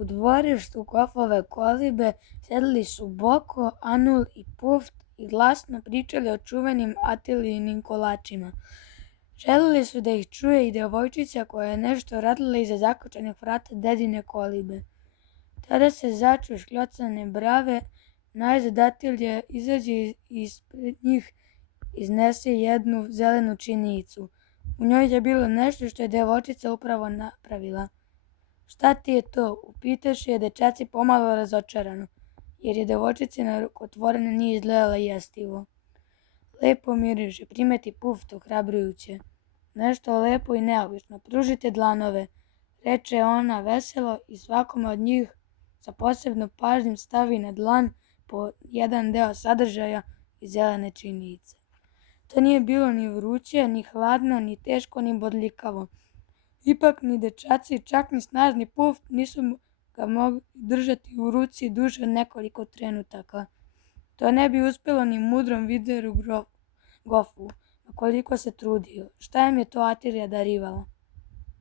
U dvorištu Gofove kolibe sedeli su Boko, Anul i Puft i glasno pričali o čuvenim Atilijnim kolačima. Želeli su da ih čuje i devojčica koja je nešto radila iza zaključanih vrata dedine kolibe. Tada se začu škljocane brave, najzad Atilija izađe ispred njih, iznese jednu zelenu činicu. U njoj je bilo nešto što je devojčica upravo napravila. Šta ti je to? Upitaše je dečaci pomalo razočarano, jer je devojčicina rukotvorina nije izgledala jestivo. Lepo miriše, primeti Puft ohrabrujuće. Nešto lepo i neobično, pružite dlanove, reče ona veselo i svakome od njih sa posebnom pažnjom stavi na dlan po jedan deo sadržaja iz zelene činice. To nije bilo ni vruće, ni hladno, ni teško, ni bodljikavo. Ipak ni dečaci, čak ni snažni Puft nisu ga mogli držati u ruci duže od nekoliko trenutaka. To ne bi uspjelo ni mudrom videru Gofu, a koliko se trudio. Šta im je to Atilija darivala?